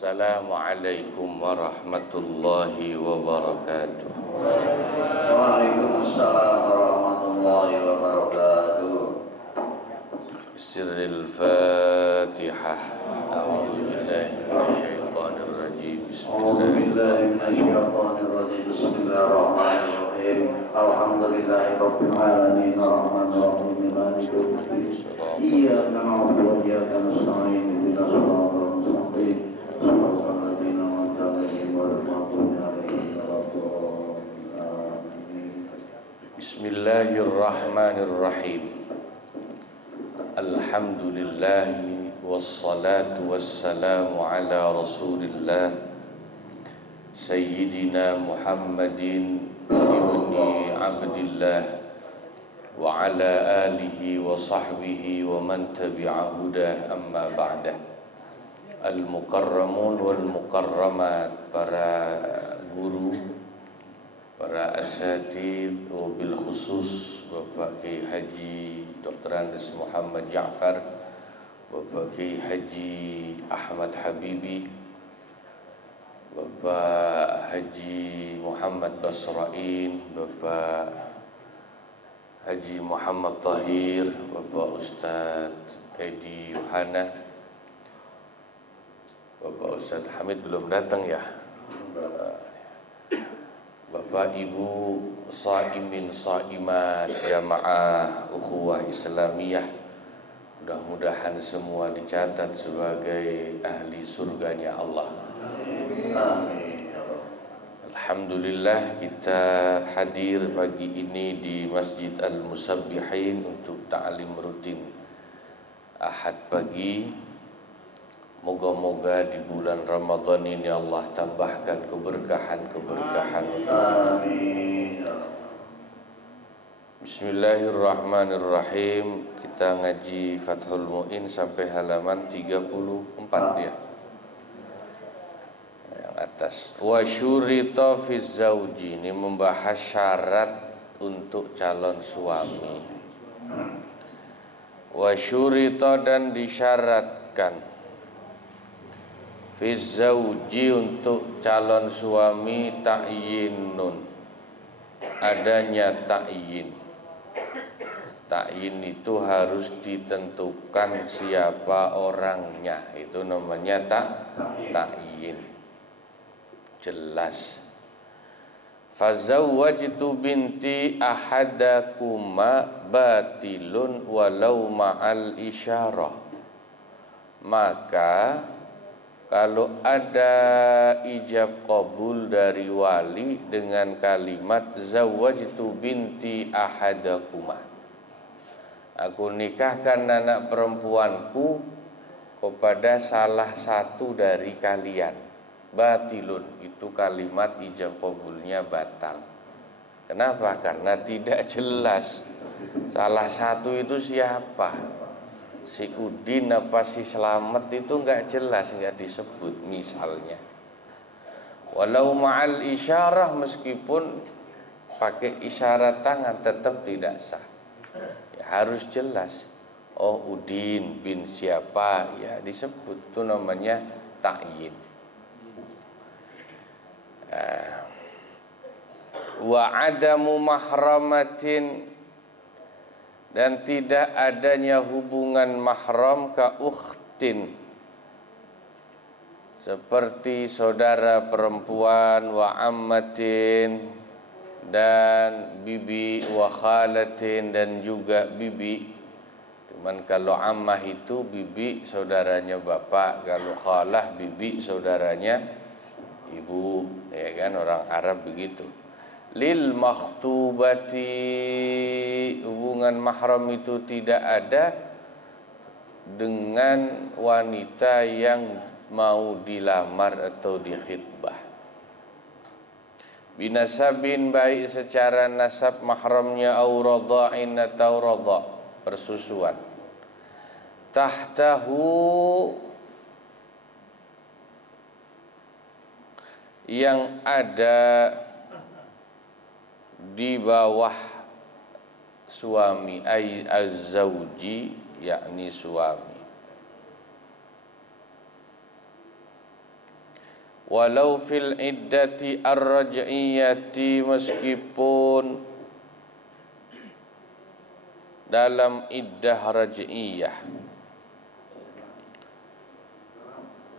Assalamualaikum warahmatullahi wabarakatuh. Waalaikumsalam warahmatullahi wabarakatuh. Sirril Fatihah. A'udzu billahi minasyaitonir rajim. Bismillahirrahmanirrahim. Alhamdulillahirabbil alamin arrahmanirrahim maliki yaumiddin. Iyyaka na'budu wa iyyaka nasta'in ihdinas siratal mustaqim. Shiratal ladzina an'amta 'alaihim ghairil maghdubi 'alaihim waladdallin. Bismillahirrahmanirrahim. Alhamdulillahi wassalatu wassalamu ala Rasulillah Sayyidina Muhammadin ibni Abdillah wa ala alihi wa sahbihi wa man tabi'a hudah, amma ba'dah. Al-mukarramun wal mukarramat, para guru, para asatidz, wabil khusus Bapak Kiai Haji Dr. Andes Muhammad Ja'far, Bapak Kiai Haji Ahmad Habibi, Bapak Haji Muhammad Basrain, Bapak Haji Muhammad Tahir, Bapak Ustadz Edi Yohana, Bapak Ustadz Hamid belum datang ya, Bapak Ibu Shaimin Shaimat Jamaah Ukhuwah Islamiyah, mudah-mudahan semua dicatat sebagai ahli surganya Allah. Amin. Alhamdulillah, kita hadir pagi ini di Masjid Al-Musabbihin untuk ta'lim rutin Ahad pagi. Moga-moga di bulan Ramadan ini Allah tambahkan keberkahan-keberkahan untuk kita. Amin. Bismillahirrahmanirrahim. Kita ngaji Fathul Mu'in sampai halaman 34 ya. Yang atas. Wa syurita fiz zauji, ini membahas syarat untuk calon suami. Wa syurita, dan disyaratkan, fiz zauji, untuk calon suami, ta'yinun, adanya ta'yin. Ta'yin itu harus ditentukan siapa orangnya, itu namanya ta'yin. Jelas. Fazawwajtu binti ahadakuma batilun walau ma'al isyarah. Maka kalau ada ijab qabul dari wali dengan kalimat zawwajtu binti ahadakuma, aku nikahkan anak perempuanku kepada salah satu dari kalian, batilun, itu kalimat ijab qabulnya batal. Kenapa? Karena tidak jelas salah satu itu siapa. Si Udin apa si Slamet itu enggak jelas, enggak disebut misalnya. Walau ma'al isyarah, meskipun pakai isyarat tangan tetap tidak sah. Ya, harus jelas. Oh, Udin bin siapa, ya disebut, itu namanya ta'yin. Wa adamu mahramatin, dan tidak adanya hubungan mahram, ka ukhtin, seperti saudara perempuan, wa ammatin, dan bibi, wa khalatin, dan juga bibi. Cuman kalau ammah itu bibi saudaranya bapak, kalau khalah bibi saudaranya ibu, ya kan, orang Arab begitu. Lil makhtubati, hubungan mahram itu tidak ada dengan wanita yang mau dilamar atau dikhitbah. Binasabin, baik secara nasab mahramnya, au radha'in, atau radha', persusuan. Tahtahu, yang ada di bawah suami, ay az-zawji, yakni suami. walau fil iddati ar-raj'iyyati, meskipun dalam iddah raj'iyah.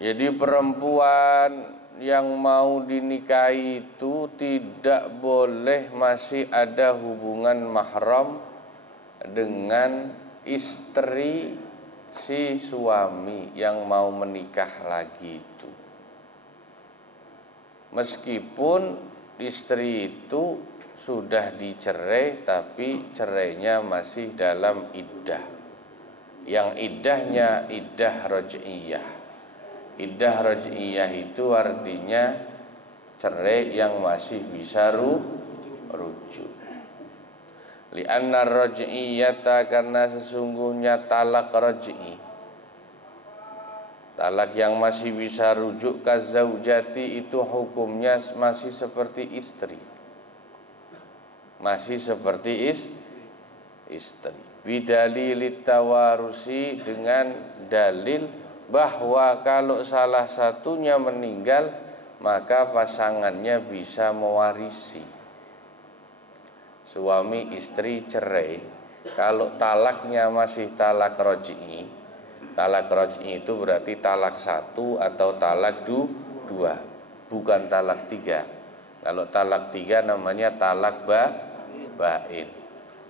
Jadi perempuan yang mau dinikahi itu tidak boleh masih ada hubungan mahram dengan istri si suami yang mau menikah lagi itu. Meskipun istri itu sudah dicerai tapi cerainya masih dalam iddah. Yang iddahnya iddah raj'iyah. Iddah raj'iyah itu artinya cerai yang masih bisa rujuk. Li'anna raj'iyata, karena sesungguhnya talak raj'i, talak yang masih bisa rujuk, kazaujati, itu hukumnya masih seperti istri. Masih seperti istri. Bidalilit tawarusi, dengan dalil bahwa kalau salah satunya meninggal maka pasangannya bisa mewarisi. Suami istri cerai, kalau talaknya masih talak raj'i, talak raj'i itu berarti talak 1 atau talak 2, bukan talak 3. Kalau talak 3 namanya talak bain.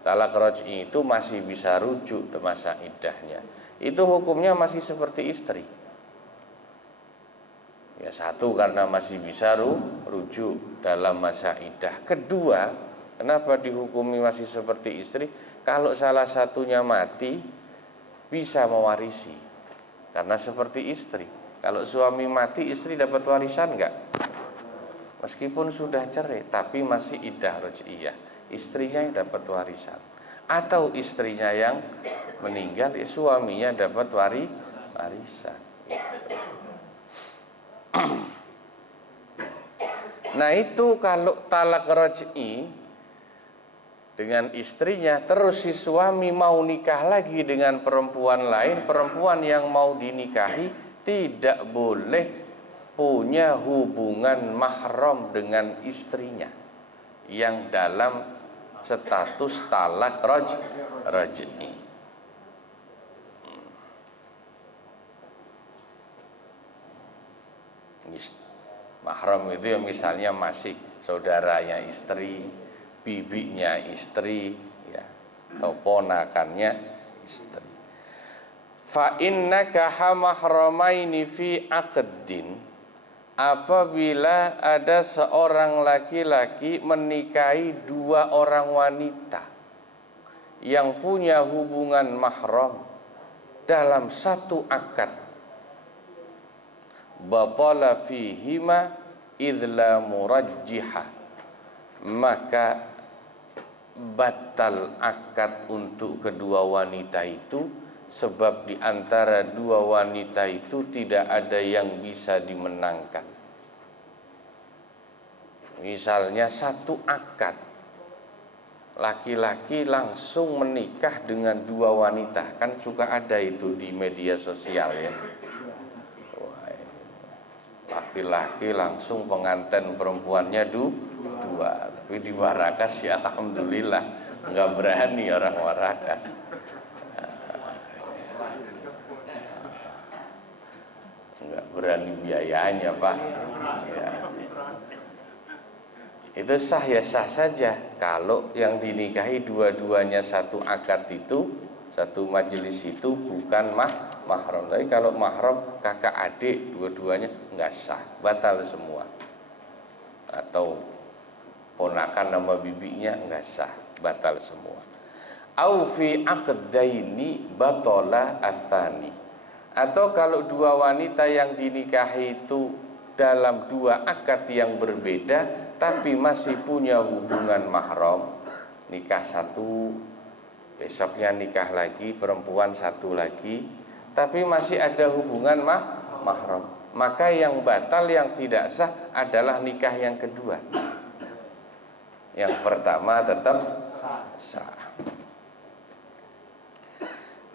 Talak raj'i itu masih bisa rujuk masa iddahnya. Itu hukumnya masih seperti istri. Ya, 1 karena masih bisa rujuk dalam masa iddah. Kedua, kenapa dihukumi masih seperti istri? Kalau salah satunya mati bisa mewarisi, karena seperti istri. Kalau suami mati, istri dapat warisan enggak? Meskipun sudah cerai tapi masih iddah raj'iyah, istrinya yang dapat warisan. Atau istrinya yang meninggal, ya suaminya dapat warisan. Nah, itu kalau talak raj'i dengan istrinya, terus si suami mau nikah lagi dengan perempuan lain, perempuan yang mau dinikahi tidak boleh punya hubungan mahram dengan istrinya yang dalam status talak raj'i. Mahram itu ya misalnya masih saudaranya istri, bibinya istri, ya, atau ponakannya istri. Fa innaka mahramaini fi aqdin, apabila ada seorang laki-laki menikahi 2 orang wanita yang punya hubungan mahram dalam satu akad, batala fihima idla murajjihah, maka batal akad untuk kedua wanita itu, sebab di antara 2 wanita itu tidak ada yang bisa dimenangkan. Misalnya satu akad, laki-laki langsung menikah dengan 2 wanita, kan suka ada itu di media sosial ya. Laki-laki langsung pengantin perempuannya 2, tapi di Warakas ya alhamdulillah nggak berani orang Warakas. Nggak berani biayanya Pak ya. Itu sah ya sah saja kalau yang dinikahi dua-duanya satu akad itu, satu majelis itu bukan mahram. Tapi kalau mahram kakak adik dua-duanya nggak sah, batal semua. Atau ponakan nama bibinya nggak sah, batal semua. Au fi aqdaini batala atsani. Atau kalau 2 wanita yang dinikahi itu dalam 2 akad yang berbeda tapi masih punya hubungan mahram, nikah 1, besoknya nikah lagi perempuan 1 lagi, tapi masih ada hubungan mahram, maka yang batal, yang tidak sah adalah nikah yang kedua. Yang pertama tetap sah.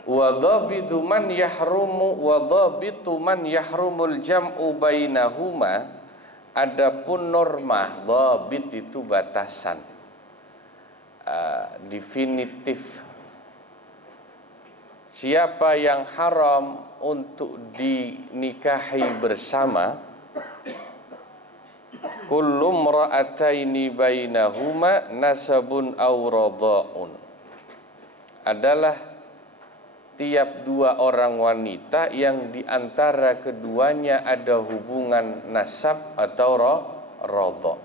Wa dhabitu man yahrumul jam'u bainahuma, Adapun norma, dhabit itu batasan, definitif. Siapa yang haram untuk dinikahi bersama, kullu mra'ataini bainahuma nasabun aw radha'un, adalah tiap dua orang wanita yang diantara keduanya ada hubungan nasab atau radha'.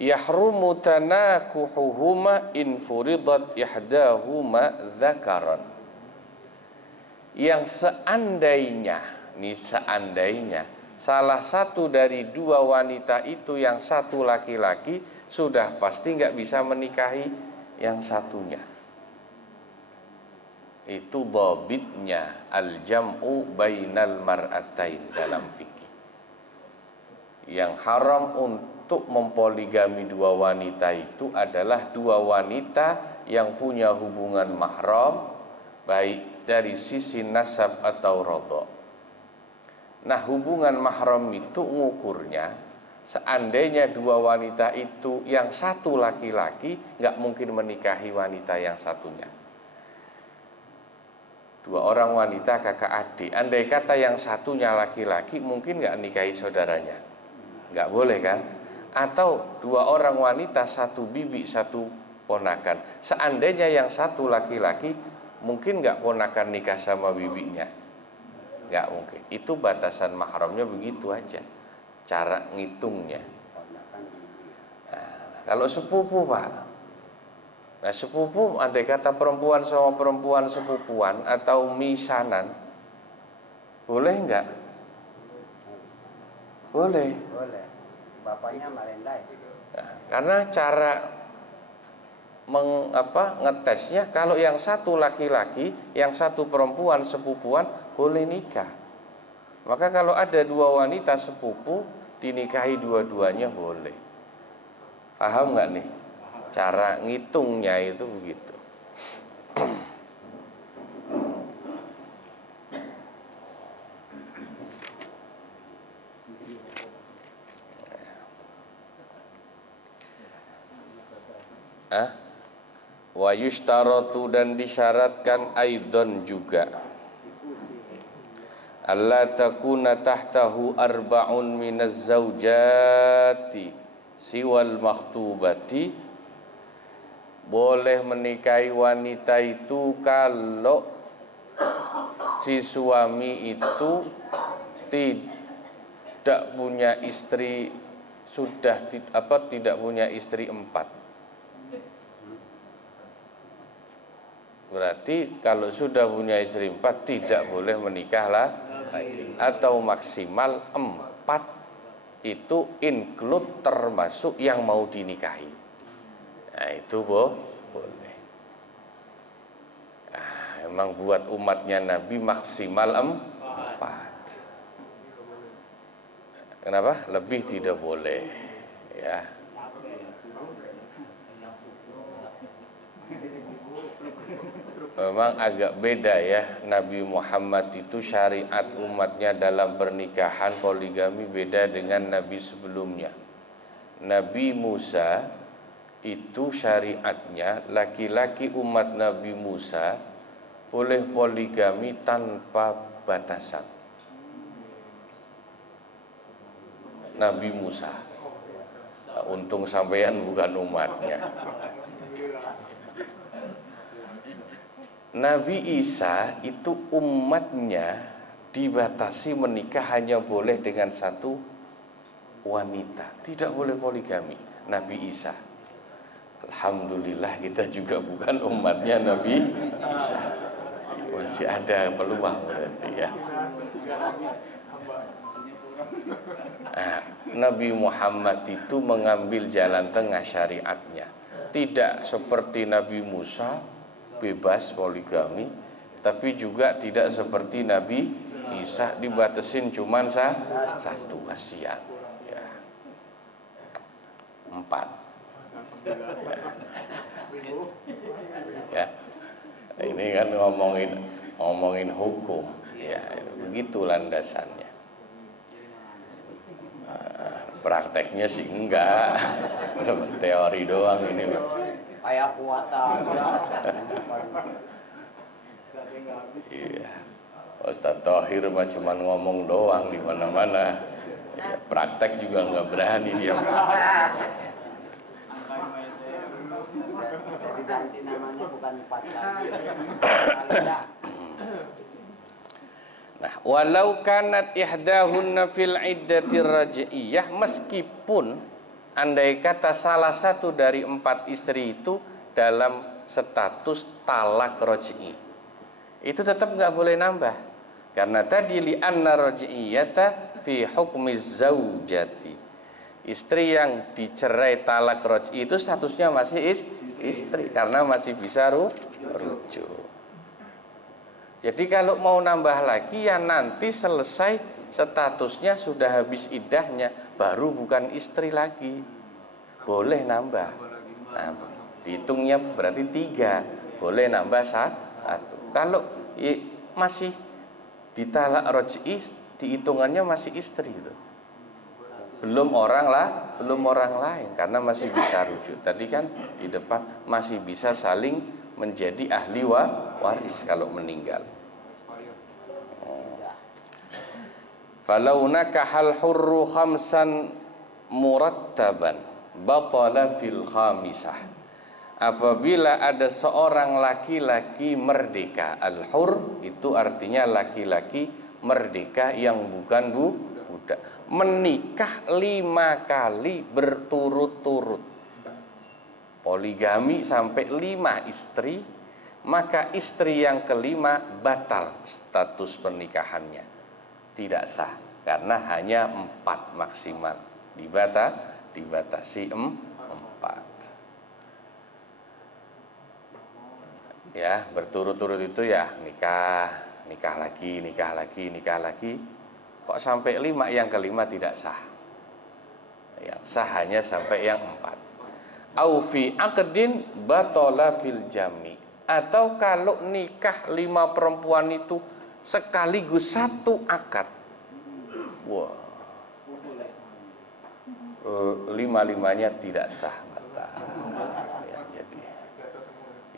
Yahrumu tanakuhuhuma in furidat ihdahuma dzakaran, yang seandainya salah satu dari dua wanita itu, yang satu laki-laki, sudah pasti nggak bisa menikahi yang satunya. Itu dhabitnya al-jam'u bainal mar'atain dalam fikih. Yang haram untuk mempoligami dua wanita itu adalah dua wanita yang punya hubungan mahram, baik dari sisi nasab atau radha'. Nah, hubungan mahram itu ngukurnya, seandainya dua wanita itu yang satu laki-laki, nggak mungkin menikahi wanita yang satunya. Dua orang wanita kakak adik, andai kata yang satunya laki-laki, mungkin nggak nikahi saudaranya, nggak boleh kan? Atau dua orang wanita, satu bibi satu ponakan, seandainya yang satu laki-laki, mungkin nggak ponakan nikah sama bibinya, nggak mungkin. Itu batasan mahramnya begitu aja, cara ngitungnya. Nah, kalau sepupu Pak, nah sepupu andai kata perempuan sama perempuan sepupuan atau misanan, boleh nggak? Boleh. Boleh. Bapaknya Marendai. Nah, karena cara ngetesnya, kalau yang satu laki-laki, yang satu perempuan sepupuan, boleh nikah. Maka kalau ada dua wanita sepupu, dinikahi dua-duanya boleh. Paham nggak nih? Cara ngitungnya itu begitu. Wa yushtaratu, dan disyaratkan aidon juga, alla takuna tahtahu arba'un minaz zaujati siwal makhtubati. Boleh menikahi wanita itu kalau si suami itu tidak punya istri, tidak punya istri 4. Berarti kalau sudah punya istri 4 tidak boleh menikah lagi. Atau maksimal 4 itu include termasuk yang mau dinikahi. Nah itu boleh. Nah, emang buat umatnya Nabi maksimal 4. Kenapa? Lebih tidak boleh. Ya. Memang agak beda ya, Nabi Muhammad itu syariat umatnya dalam pernikahan poligami beda dengan Nabi sebelumnya. Nabi Musa itu syariatnya, laki-laki umat Nabi Musa boleh poligami tanpa batasan. Nabi Musa, untung sampean bukan umatnya. Nabi Isa itu umatnya dibatasi menikah hanya boleh dengan satu wanita, tidak boleh poligami. Nabi Isa, alhamdulillah kita juga bukan umatnya Nabi Isa, masih ada peluang berarti ya. Nah, Nabi Muhammad itu mengambil jalan tengah syariatnya, tidak seperti Nabi Musa bebas poligami, tapi juga tidak seperti Nabi Isa dibatasin cuman satu, kasihan ya. 4 ya. Ini kan ngomongin hukum ya, begitu landasannya. prakteknya sih enggak. Teori doang ini. Kayak kuat aja. Iya. Ustaz Thohir mah cuma ngomong doang di mana-mana. Ya, praktek juga nggak berani dia. Jadi ganti namanya bukan 4 lagi. Nah, walau kanat ihdahunna fil iddati raj'iyah, meskipun andai kata salah satu dari 4 istri itu dalam status talak raj'i, itu tetap nggak boleh nambah, karena tadi li anna raj'iyata fi hukmi zaujati, istri yang dicerai talak raj'i itu statusnya masih istri karena masih bisa rujuk. Jadi kalau mau nambah lagi ya nanti selesai statusnya sudah habis iddahnya, baru bukan istri lagi, boleh nambah. Nah, dihitungnya berarti 3, boleh nambah 1. Kalau masih ditalak raj'i, dihitungannya masih istri itu, belum orang lain, karena masih bisa rujuk. Tadi kan di depan masih bisa saling menjadi ahli waris kalau meninggal. Falau nakahal hurru khamsan murattaban batala fil khamisah. Apabila ada seorang laki-laki merdeka, al-hur itu artinya laki-laki merdeka yang bukan budak, menikah 5 kali berturut-turut, poligami sampai 5 istri, maka istri yang kelima batal status pernikahannya, tidak sah, karena hanya 4 maksimal, dibatasi 4. Ya, berturut-turut itu ya nikah lagi, kok sampai 5, yang kelima tidak sah, yang sah hanya sampai yang 4. Au fi aqdin batala fil jami, atau kalau nikah 5 perempuan itu sekaligus 1 akad, wah, 5-5-nya tidak sah, batal. Ya, jadi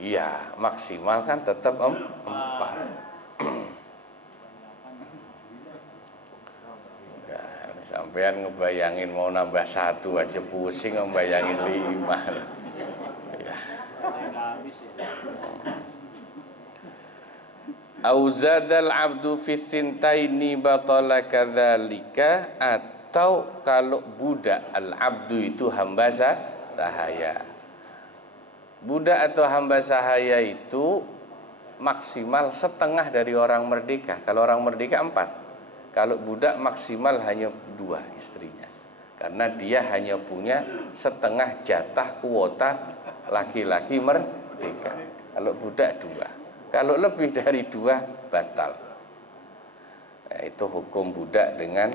iya, maksimal kan tetap 4. Sampean ngebayangin mau nambah 1 aja pusing, ngebayangin 5. Ya. Auzadal abdu fi thintaini batala kadzalika, atau kalau budak, al abdu itu hamba sahaya. Budak atau hamba sahaya itu maksimal setengah dari orang merdeka. Kalau orang merdeka 4. Kalau budak maksimal hanya 2 istrinya, karena dia hanya punya setengah jatah kuota laki-laki merdeka. Kalau budak 2, kalau lebih dari 2 batal. Nah, itu hukum budak dengan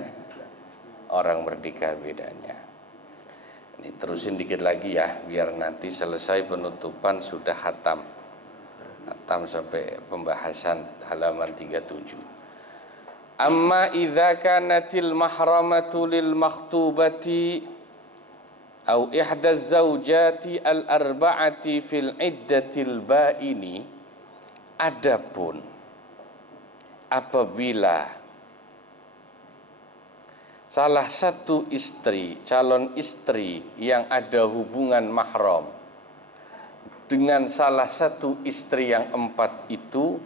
orang merdeka bedanya. Ini terusin dikit lagi ya, biar nanti selesai penutupan sudah hatam sampai pembahasan halaman 37. Amma idza kanatil mahramatu lil makhtubati au ihda zaujati al arba'ati fil iddatil ba'ini, adapun apabila salah satu istri, calon istri yang ada hubungan mahram dengan salah satu istri yang 4 itu,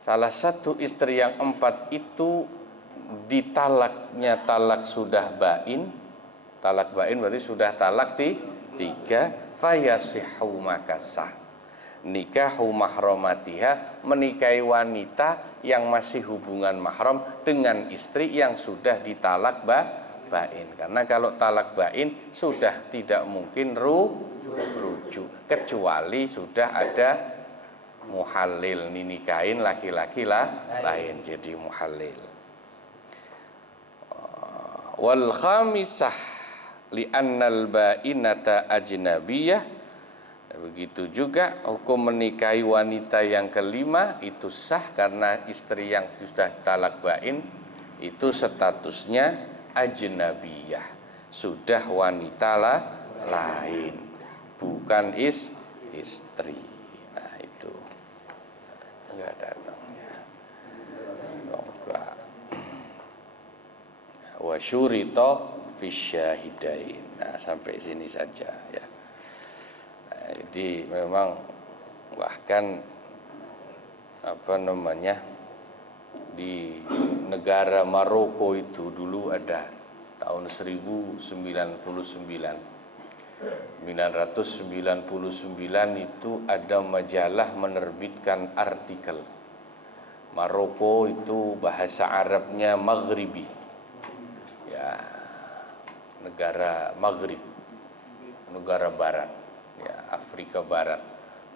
salah satu istri yang 4 itu ditalaknya talak sudah bain. Talak bain berarti sudah talak 3. Fayasihu, maka sah nikahu mahramatiha, menikahi wanita yang masih hubungan mahram dengan istri yang sudah ditalak bain. Karena kalau talak bain sudah tidak mungkin rujuk, kecuali sudah ada muhallil, nikahin laki-laki lain jadi muhallil. Wal khamisah li annal ba'inata ajnabiyah, begitu juga hukum menikahi wanita yang kelima itu sah, karena istri yang sudah talak bain itu statusnya ajnabiyah, sudah wanita lain, bukan istri. Nah itu enggak datangnya. Enggak. Wa syurita fisyahidain. Nah sampai sini saja ya. Nah, jadi memang bahkan apa namanya, di negara Maroko itu dulu ada tahun 1999 itu ada majalah menerbitkan artikel. Maroko itu bahasa Arabnya Maghribi, ya, negara Maghrib, negara Barat, ya, Afrika Barat.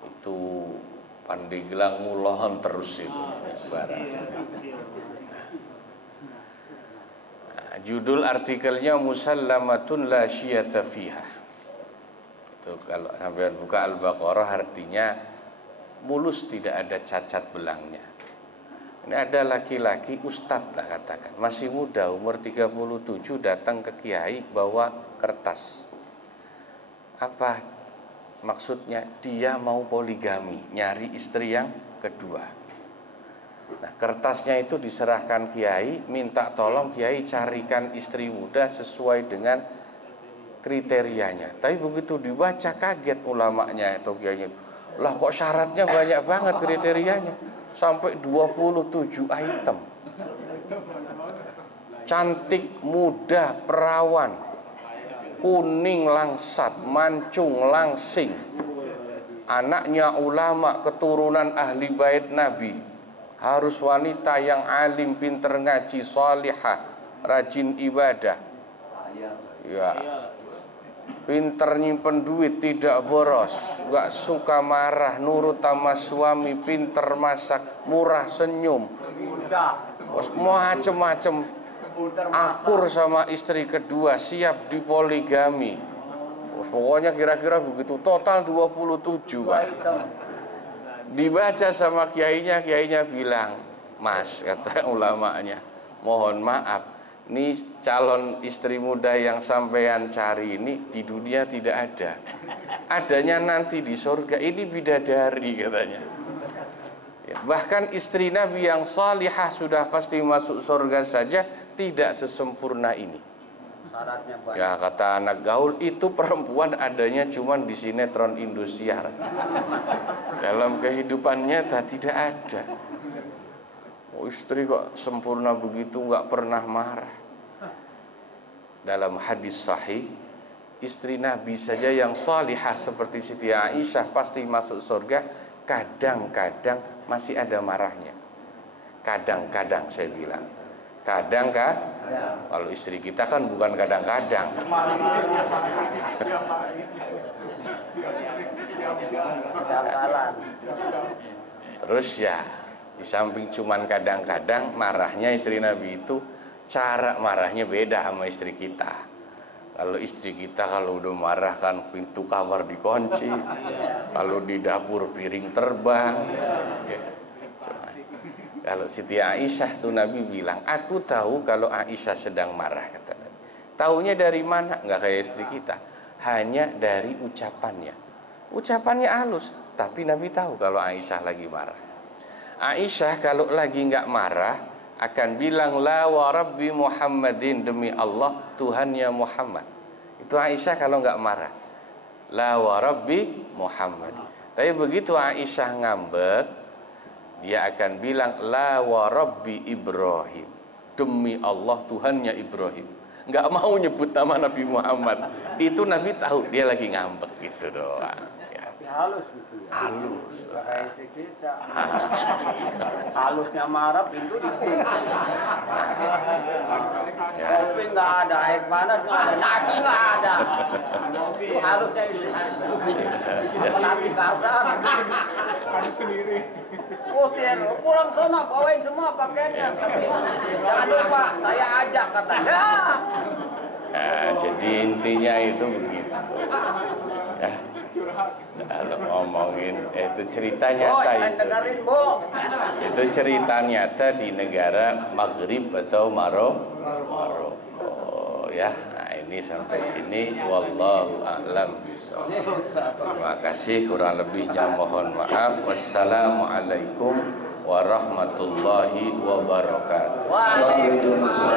Itu Pandeglang ngulohon terus itu Barat. Nah, judul artikelnya Musallamatun la syiyata fiha. Itu kalau sampai buka Al-Baqarah artinya mulus, tidak ada cacat belangnya. Ini ada laki-laki ustadz lah katakan, masih muda, umur 37, datang ke kiai bawa kertas. Apa maksudnya? Dia mau poligami, nyari istri yang kedua. Nah, kertasnya itu diserahkan kiai, minta tolong kiai carikan istri muda sesuai dengan kriterianya. Tapi begitu dibaca kaget ulamanya atau kiainya. Lah kok syaratnya banyak banget kriterianya? Sampai 27 item. Cantik, muda, perawan, kuning langsat, mancung langsing, anaknya ulama, keturunan ahli bait Nabi, harus wanita yang alim, pinter ngaji, salihah, rajin ibadah, ya, pinter nyimpen duit, tidak boros, gak suka marah, nurut sama suami, pinter masak, murah senyum, macem-macem, akur sama istri kedua, siap dipoligami. Pokoknya kira-kira begitu, total 27 Pak. Dibaca sama kiainya, kiainya bilang, "Mas," kata ulamanya, "mohon maaf, ini calon istri muda yang sampean cari ini di dunia tidak ada. Adanya nanti di surga, ini bidadari," katanya. Ya, bahkan istri Nabi yang salihah sudah pasti masuk surga saja, tidak sesempurna ini. Ya, kata anak gaul, itu perempuan adanya cuman di sinetron Indosiar. Dalam kehidupan nyata tidak ada. Oh, istri kok sempurna begitu, nggak pernah marah. Dalam hadis sahih, istri Nabi saja yang salihah seperti Siti Aisyah pasti masuk surga. Kadang-kadang masih ada marahnya. Kadang-kadang saya bilang. Kadang-kadang. Kalau istri kita kan bukan kadang-kadang. Terus ya, di samping cuman kadang-kadang marahnya istri Nabi itu, cara marahnya beda sama istri kita. Kalau istri kita kalau udah marah kan pintu kamar dikunci, kalau di dapur piring terbang. Yes. Kalau Siti Aisyah tuh Nabi bilang, "Aku tahu kalau Aisyah sedang marah," kata Nabi. Taunya dari mana? Enggak kayak istri kita, hanya dari ucapannya. Ucapannya halus, tapi Nabi tahu kalau Aisyah lagi marah. Aisyah kalau lagi enggak marah akan bilang, "La wa rabbi Muhammadin," demi Allah Tuhannya Muhammad. Itu Aisyah kalau enggak marah. La wa rabbi Muhammad. Tapi begitu Aisyah ngambek, dia akan bilang, "La wa rabbi Ibrahim," demi Allah Tuhannya Ibrahim. Enggak mau nyebut nama Nabi Muhammad. Itu Nabi tahu dia lagi ngambek gitu doang. Halus gitu ya. Halus. Kayak istri kita. Halusnya marah pintu dikunci. Kopi nggak ada, air panas nggak ada, nasi nggak ada. Itu halusnya istri. Nabi kasar. Sendiri. Usir, pulang sana bawain semua pakaiannya. Tapi jangan lupa saya ajak katanya. Nah, jadi intinya itu begitu. Ya. Kalau ngomongin itu cerita nyata itu. Dengerin, Bu. Itu cerita nyata di negara Maghrib atau Maroko. ya. Nah, ini sampai sini wallahu a'lam bishawab. Terima kasih, kurang lebihnya mohon maaf. Wassalamualaikum warahmatullahi wabarakatuh. Waalaikumsalam.